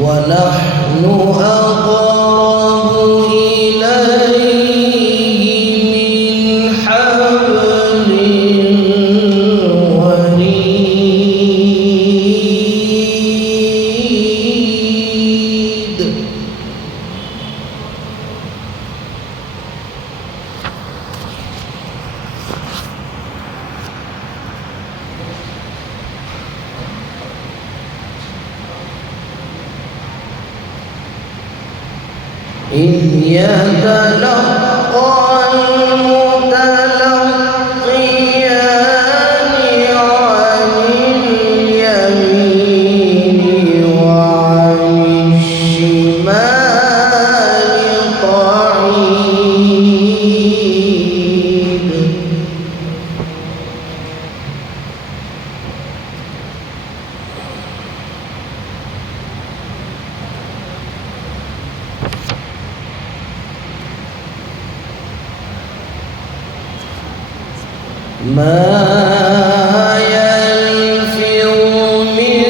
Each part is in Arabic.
ونحن أقرب إليه من حبل الوريد إذ يتلقى المتلقيان عن اليمين وعن الشمال قعيد ما يلفظ من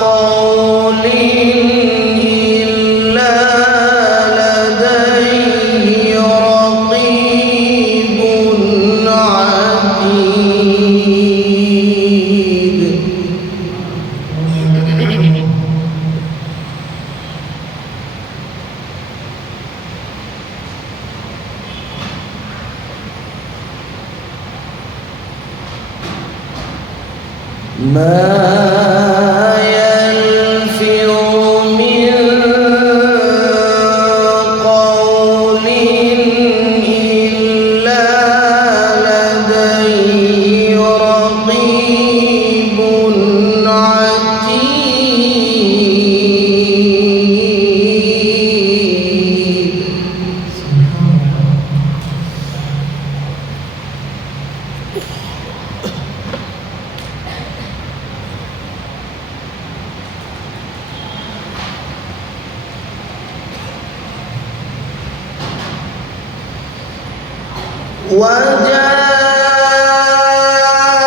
قول إلا لديه رقيب عتيد ما يلفظ من قول إلا لديه رقيب عتيد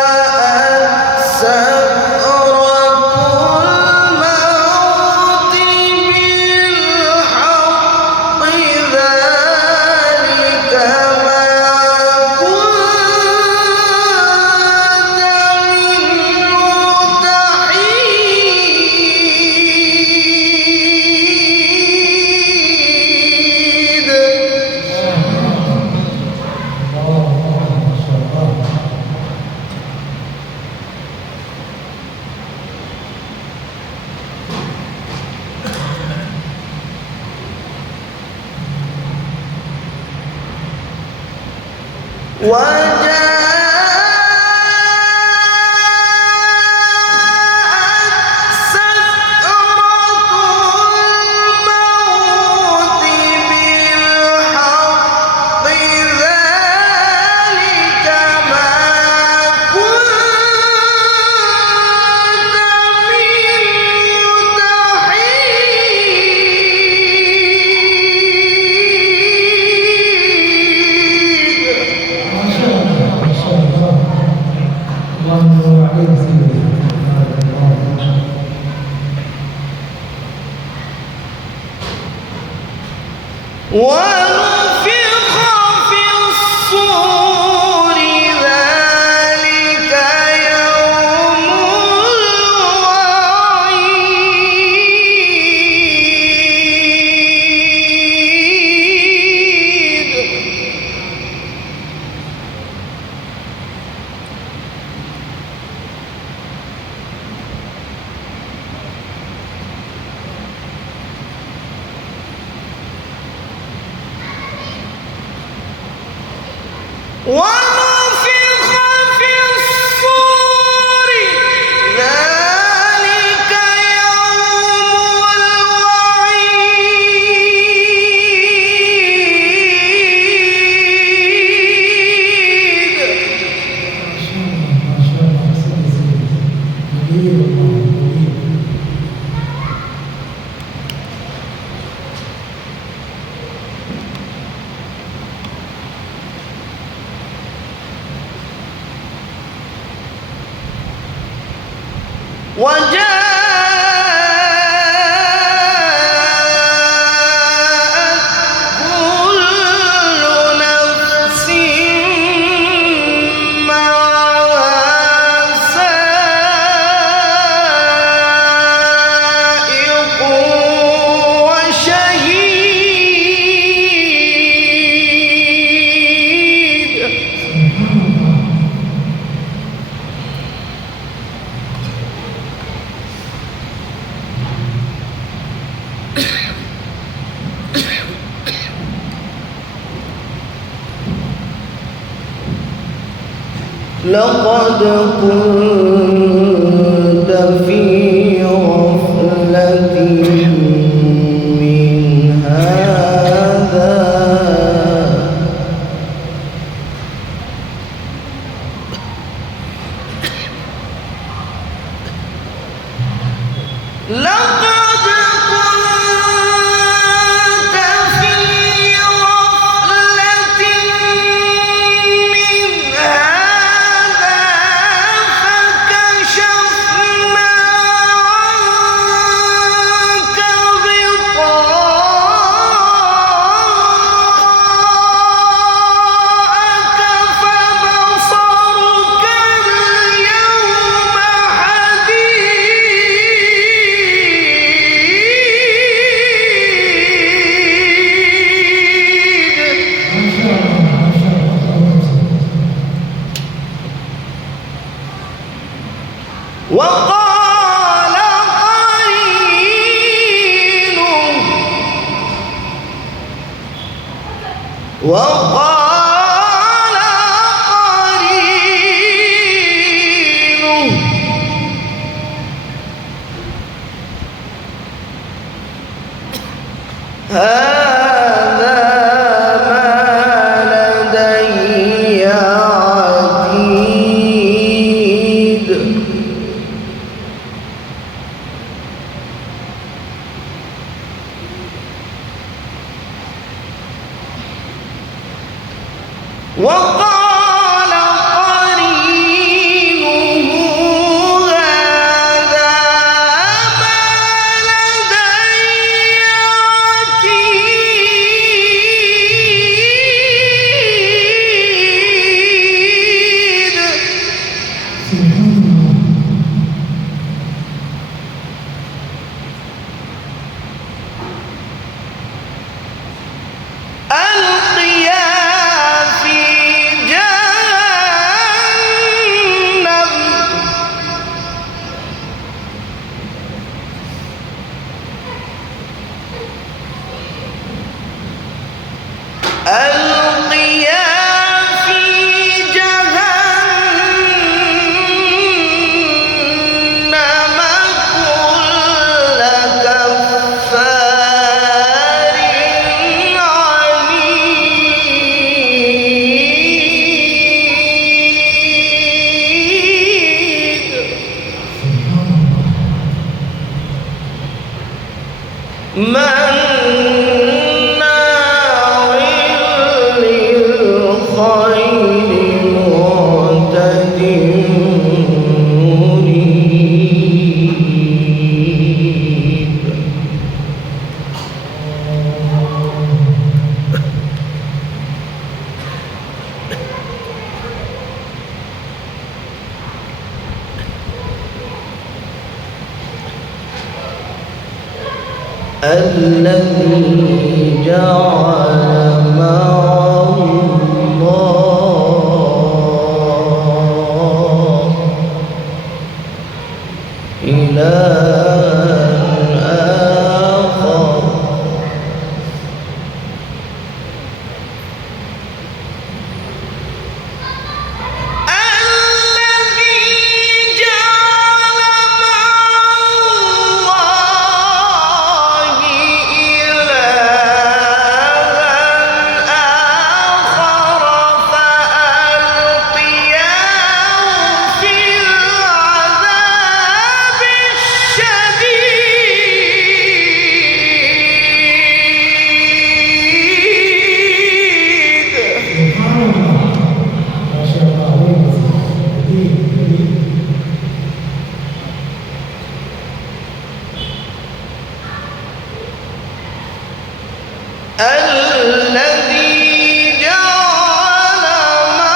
وجاءت سكرة الموت بالحق ذلك ما كنت منه تحيد وجاءت سكرة الموت بالحق ذلك ما كنت منه ونفخ في الصور ذلك يوم ونفخ في الصور ذلك يوم وجاءت كل نفس معها سائق وشهيد. لقد كنت في غفلة من هذا لقد كنت في غفلة من هذا فكشفنا عنك غطاءك فبصرك اليوم وقال قرينه هذا ما لدي عتيد. وقال قرينه هذا ما لدي عتيد. ألقيا في جهنم ألقيا في جهنم كل كفار عنيد. مناع للخير معتد مريب. الذي جعل مع الله إلها آخر الذي جعل مع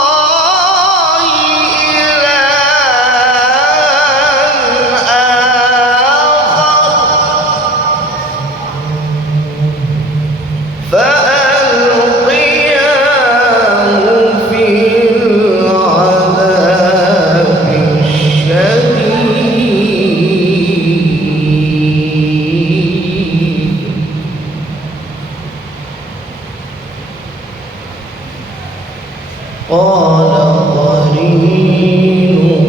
الله إلها آخر فألقياه في العذاب الشديد قال قرينه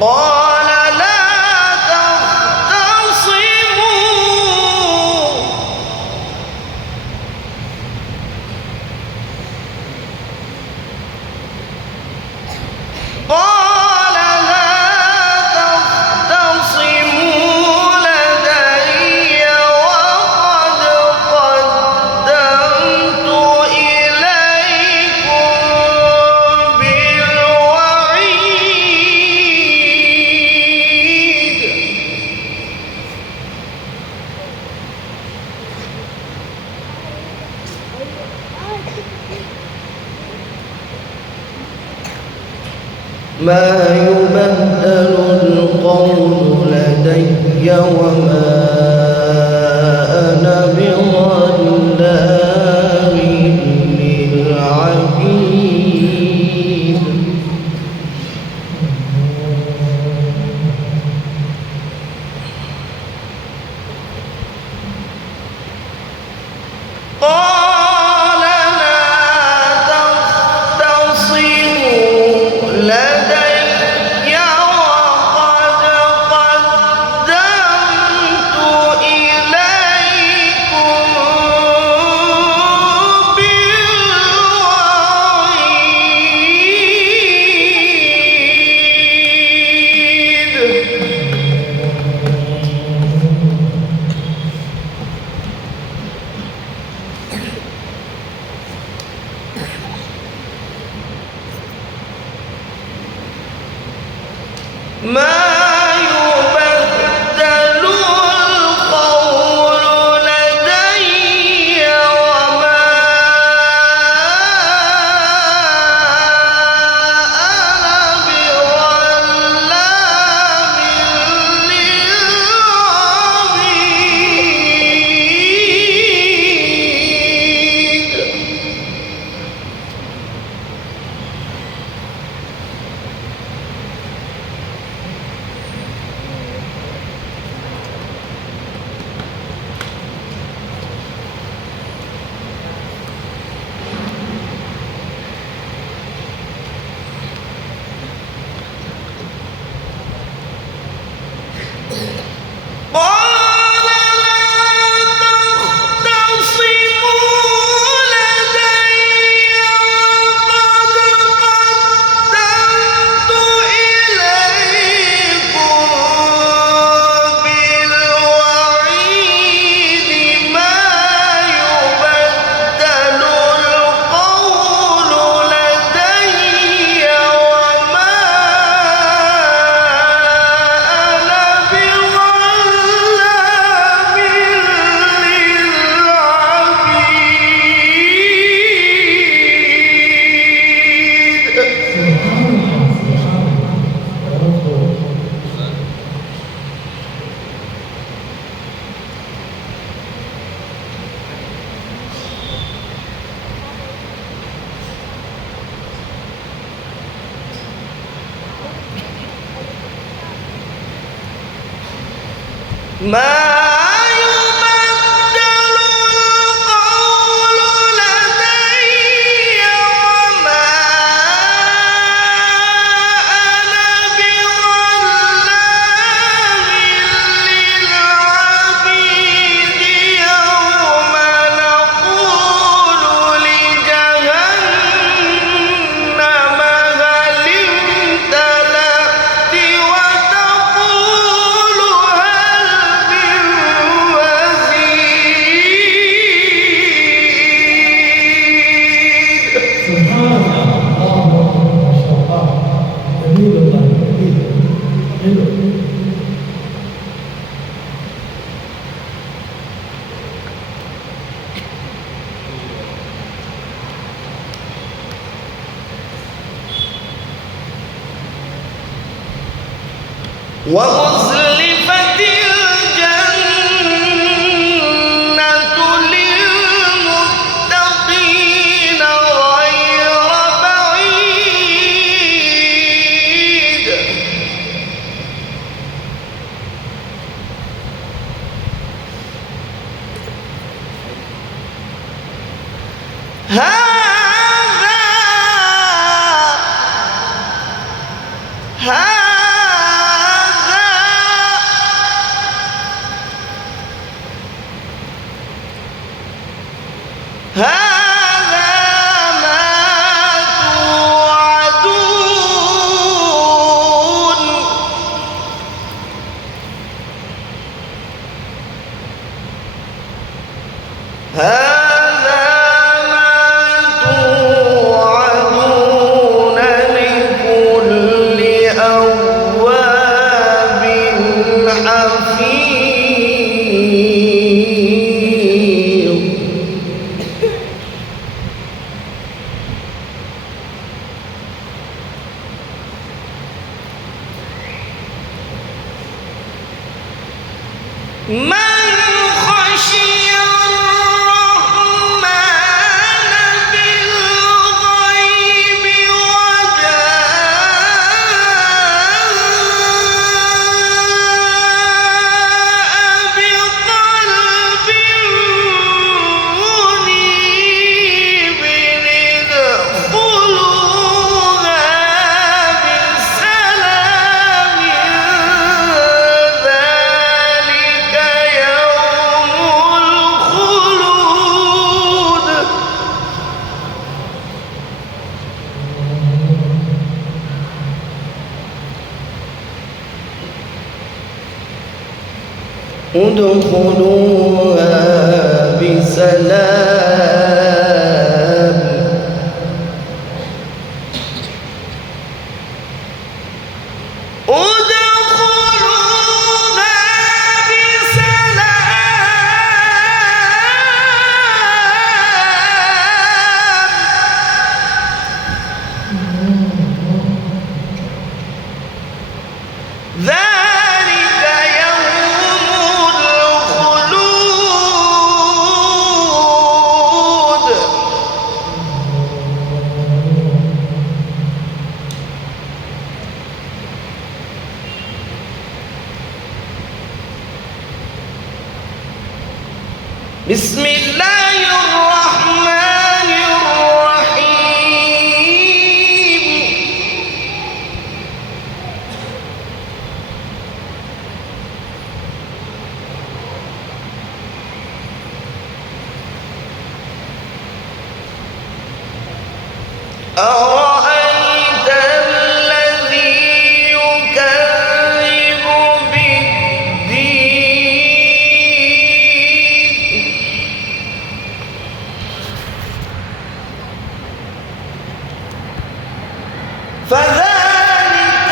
قال لا تختصموا قال لا تختصموا لدي وقد قدمت إليكم بالوعيد ما يبدل القول لدي وما أنا بظلام للعبيد قال لا تختصموا لدي وقد قدمت إليكم بالوعيد ما يبدل القول لدي وما أنا بظلام للعبيد. ما يبدل القول لدي وما أنا بظلام للعبيد يوم نقول لجهنم هل امتلأت وتقول هل من مزيد. سبحان الله ما شاء الله جميل والله جميل حلو وأزلفت الجنة للمتقين غير بعيد. هذا ما توعدون. هذا ما توعدون لكل أواب حفيظ. من خشي الرحمن بالغيب وجاء بقلب منيب ادخلوها بسلام ذلك يوم الخلود. ادخلوها بسلام ادخلوها بسلام ذلك يوم الخلود. بسم الله الرحمن الرحيم. أرأيت الذي يكذب بالدين فذلك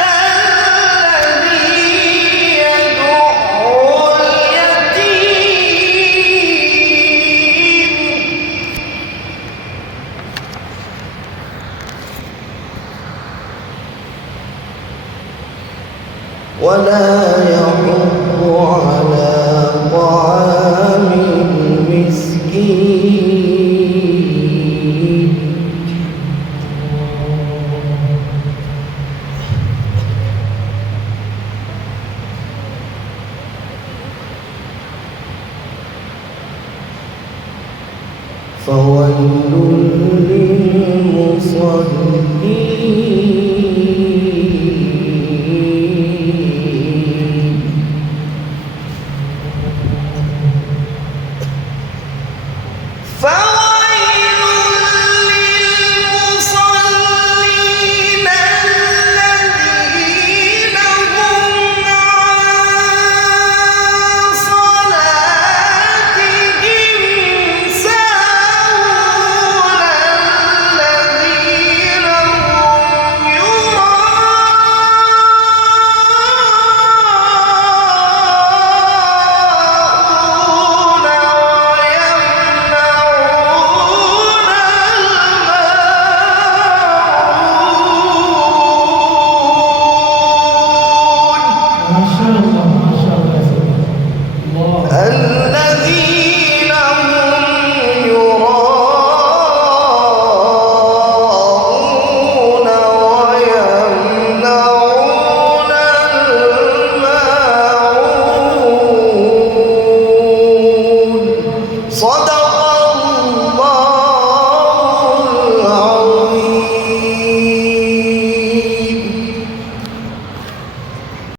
الذي يدع اليتيم ولا يحض على طعام المسكين. فويل للمصلين